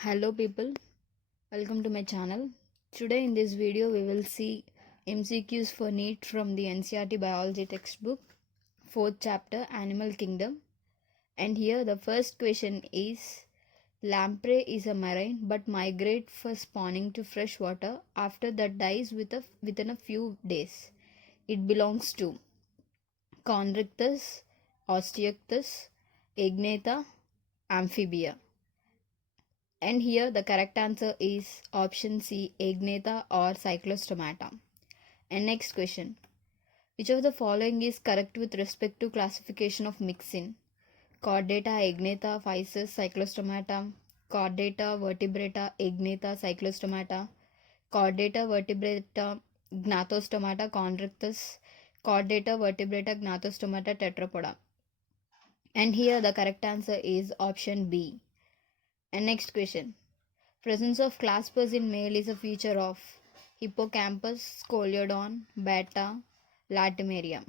Hello people, welcome to my channel. Today in this video we will see MCQs for NEET from the NCERT biology textbook, 4th chapter Animal Kingdom. And here the first question is, lamprey is a marine but migrate for spawning to fresh water after that dies within a few days. It belongs to Chondrichthyes, Osteichthyes, Agnatha, Amphibia. And here the correct answer is option C, Agnatha or Cyclostomata. And next question. Which of the following is correct with respect to classification of myxin? Chordata, Agnatha, Physis, Cyclostomata. Chordata vertebrata, Agnatha, Cyclostomata. Chordata vertebrata, Gnathostomata, Chondrichthyes. Chordata vertebrata, Gnathostomata, Tetrapoda. And here the correct answer is option B. And next question. Presence of claspers in male is a feature of hippocampus, scoliodon, beta, latimeria.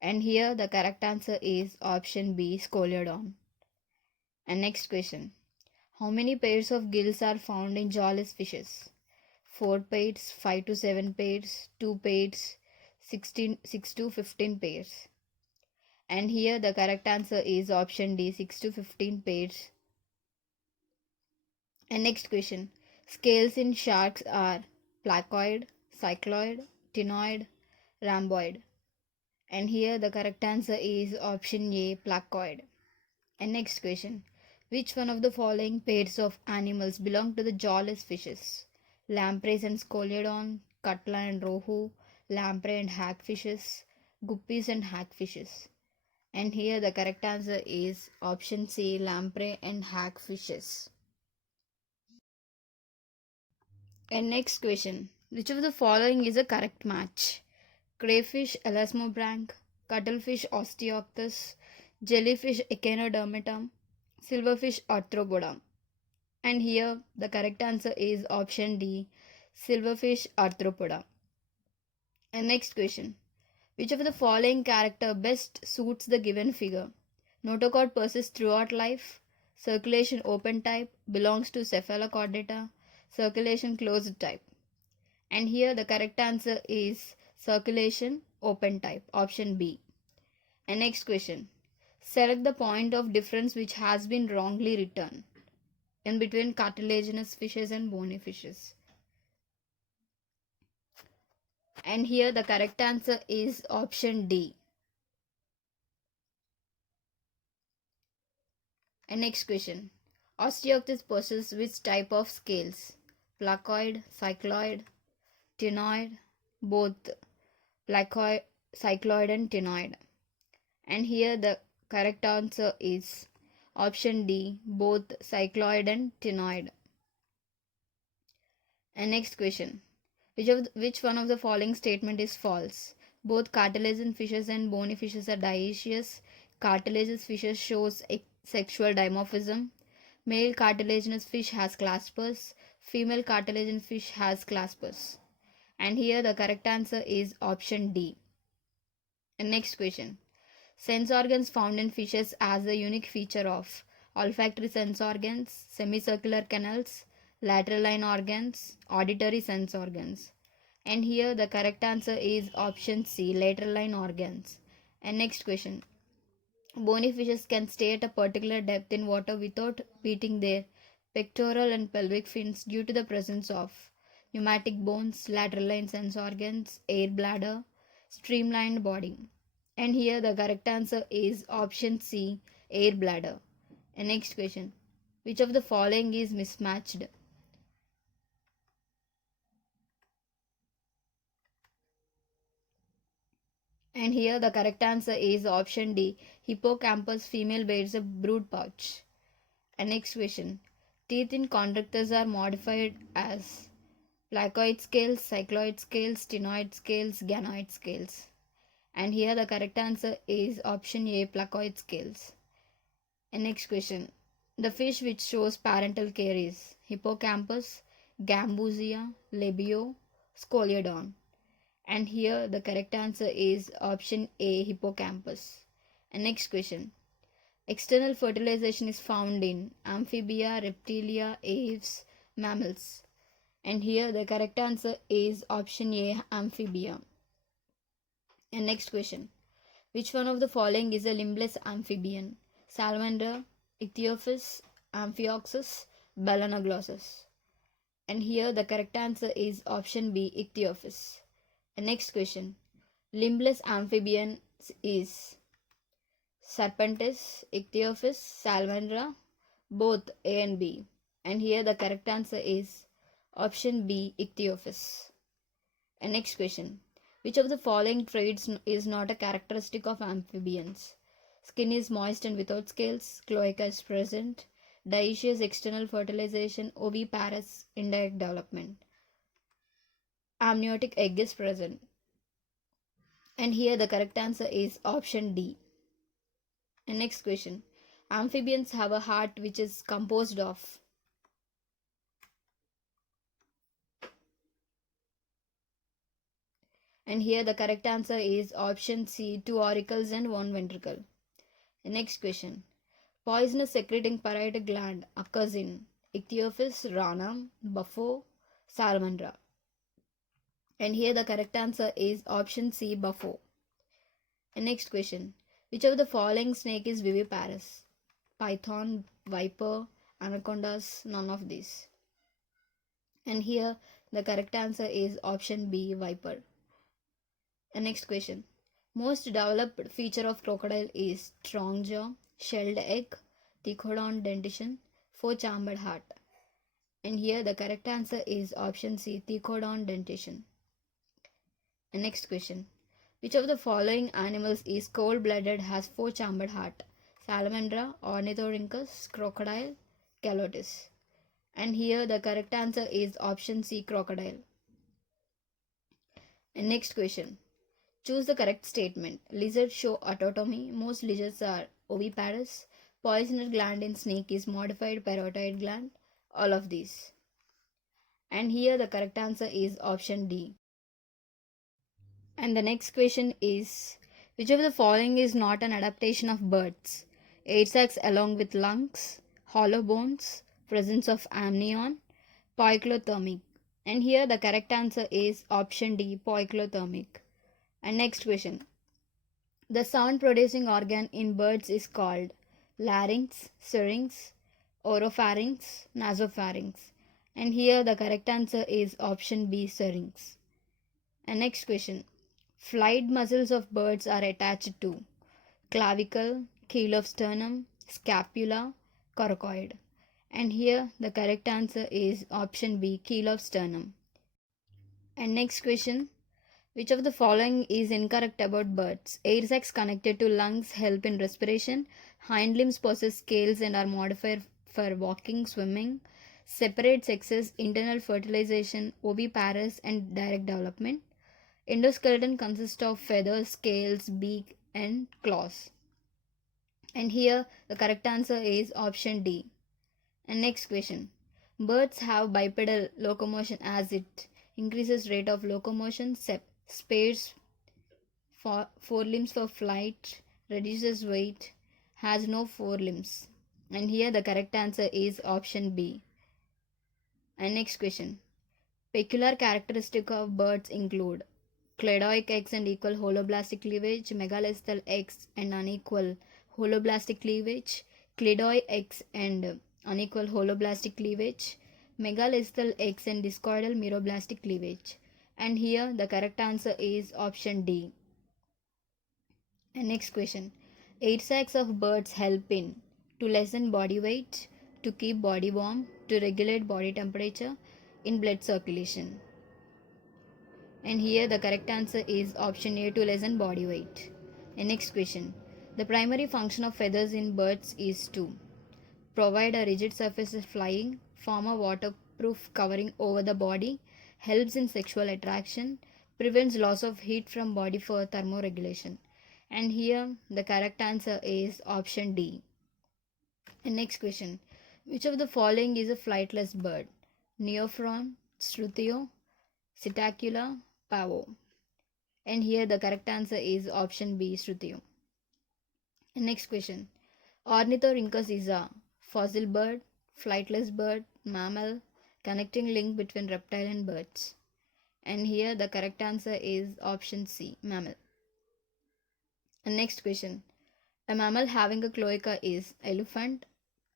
And here the correct answer is option B, scoliodon. And next question. How many pairs of gills are found in jawless fishes? 4 pairs, 5 to 7 pairs, 2 pairs, 6 to 15 pairs. And here the correct answer is option D, 6 to 15 pairs. And next question. Scales in sharks are placoid, cycloid, ctenoid, rhomboid. And here the correct answer is option A, placoid. And next question. Which one of the following pairs of animals belong to the jawless fishes? Lampreys and scoliodon, cutla and rohu, lamprey and hagfishes, guppies and hagfishes. And here the correct answer is option C, lamprey and hagfishes. And next question. Which of the following is a correct match? Crayfish elasmobranch, cuttlefish Osteichthyes, jellyfish Echinodermatum, silverfish Arthropoda. And here the correct answer is option D, silverfish Arthropoda. And next question. Which of the following character best suits the given figure? Notochord persists throughout life, circulation open type, belongs to Cephalochordata, circulation closed type. And here the correct answer is circulation open type, option B. And next question. Select the point of difference which has been wrongly written in between cartilaginous fishes and bony fishes. And here the correct answer is option D. And next question. Osteichthyes possess which type of scales? Placoid, cycloid, ctenoid, both placoid, cycloid and ctenoid. And here the correct answer is option D, both cycloid and ctenoid. And next question. Which one of the following statement is false? Both cartilaginous fishes and bony fishes are dioecious. Cartilaginous fishes shows sexual dimorphism. Male cartilaginous fish has claspers. Female cartilaginous fish has claspers. And here the correct answer is option D. And next question. Sense organs found in fishes as a unique feature of olfactory sense organs, semicircular canals, lateral line organs, auditory sense organs. And here the correct answer is option C, lateral line organs. And next question. Bony fishes can stay at a particular depth in water without beating their pectoral and pelvic fins due to the presence of pneumatic bones, lateral line sense organs, air bladder, streamlined body. And here the correct answer is option C, air bladder. And next question. Which of the following is mismatched? And here the correct answer is option D, hippocampus female bears a brood pouch. And next question. Teeth in Chondrichthyes are modified as placoid scales, cycloid scales, ctenoid scales, ganoid scales. And here the correct answer is option A, placoid scales. And next question. The fish which shows parental care is hippocampus, gambusia, labio, scoliodon. And here the correct answer is option A, hippocampus. And next question. External fertilization is found in amphibia, reptilia, aves, mammals. And here the correct answer is option A, amphibia. And next question. Which one of the following is a limbless amphibian? Salamander, Ichthyophis, Amphioxus, Balanoglossus. And here the correct answer is option B, Ichthyophis. And next question. Limbless amphibian is Serpentis, Ichthyophis, Salamandra, both A and B. And here the correct answer is option B, Ichthyophis. And next question. Which of the following traits is not a characteristic of amphibians? Skin is moist and without scales, cloaca is present, dioecious external fertilization, oviparous indirect development, amniotic egg is present. And here the correct answer is option D. And next question. Amphibians have a heart which is composed of. And here the correct answer is option C, 2 auricles and 1 ventricle. The next question. Poisonous secreting parietal gland occurs in Ichthyophis, Rana, Buffo, Salamandra. And here the correct answer is option C, Buffo. And next question. Which of the following snake is viviparous? Python, viper, anacondas, none of these. And here the correct answer is option B, viper. And next question. Most developed feature of crocodile is strong jaw, shelled egg, thecodon dentition, four-chambered heart. And here the correct answer is option C, thecodon dentition. And next question. Which of the following animals is cold-blooded, has four-chambered heart? Salamandra, Ornithorhynchus, crocodile, Calotis. And here the correct answer is option C, crocodile. And next question. Choose the correct statement. Lizards show autotomy. Most lizards are oviparous. Poisonous gland in snake is modified parotid gland. All of these. And here the correct answer is option D. And the next question is, which of the following is not an adaptation of birds? Air sacs along with lungs, hollow bones, presence of amnion, poikilothermic. And here the correct answer is option D, poikilothermic. And next question. The sound producing organ in birds is called larynx, syrinx, oropharynx, nasopharynx. And here the correct answer is option B, syrinx. And next question. Flight muscles of birds are attached to clavicle, keel of sternum, scapula, coracoid. And here the correct answer is option B, keel of sternum. And next question. Which of the following is incorrect about birds? Air sacs connected to lungs help in respiration. Hind limbs possess scales and are modified for walking, swimming. Separate sexes, internal fertilization, oviparous and direct development. Endoskeleton consists of feathers, scales, beak and claws. And here the correct answer is option D. And next question. Birds have bipedal locomotion as it increases rate of locomotion, spares forelimbs for flight, reduces weight, has no forelimbs. And here the correct answer is option B. And next question. Peculiar characteristic of birds include cladoic eggs and equal holoblastic cleavage, megalethal eggs and unequal holoblastic cleavage, cladoid eggs and unequal holoblastic cleavage, megalethal eggs and discoidal meroblastic cleavage. And here the correct answer is option D. And next question. Air sacs of birds help in to lessen body weight, to keep body warm, to regulate body temperature, in blood circulation. And here the correct answer is option A, to lessen body weight. And next question. The primary function of feathers in birds is to provide a rigid surface of flying, form a waterproof covering over the body, helps in sexual attraction, prevents loss of heat from body for thermoregulation. And here the correct answer is option D. And next question. Which of the following is a flightless bird? Neophron, Struthio, Psittacula, Pavo. And here the correct answer is option B, Struthio. And next question. Ornithorhynchus is a fossil bird, flightless bird, mammal, connecting link between reptile and birds. And here the correct answer is option C, mammal. And next question. A mammal having a cloaca is elephant,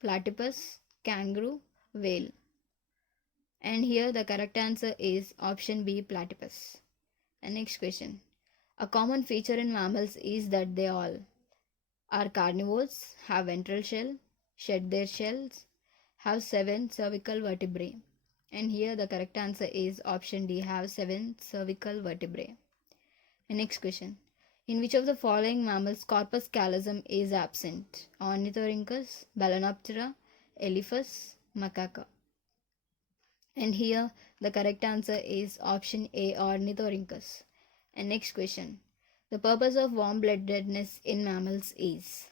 platypus, kangaroo, whale. And here the correct answer is option B, platypus. And next question. A common feature in mammals is that they all are carnivores, have ventral shell, shed their shells, have 7 cervical vertebrae. And here the correct answer is option D, have 7 cervical vertebrae. And next question. In which of the following mammals corpus callosum is absent? Ornithorhynchus, Balanoptera, Elephas, Macaca. And here the correct answer is option A, Ornithorhynchus. And next question. The purpose of warm-bloodedness in mammals is?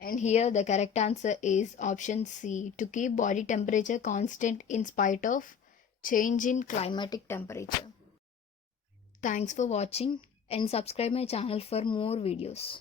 And here the correct answer is option C, to keep body temperature constant in spite of change in climatic temperature. Thanks for watching and subscribe my channel for more videos.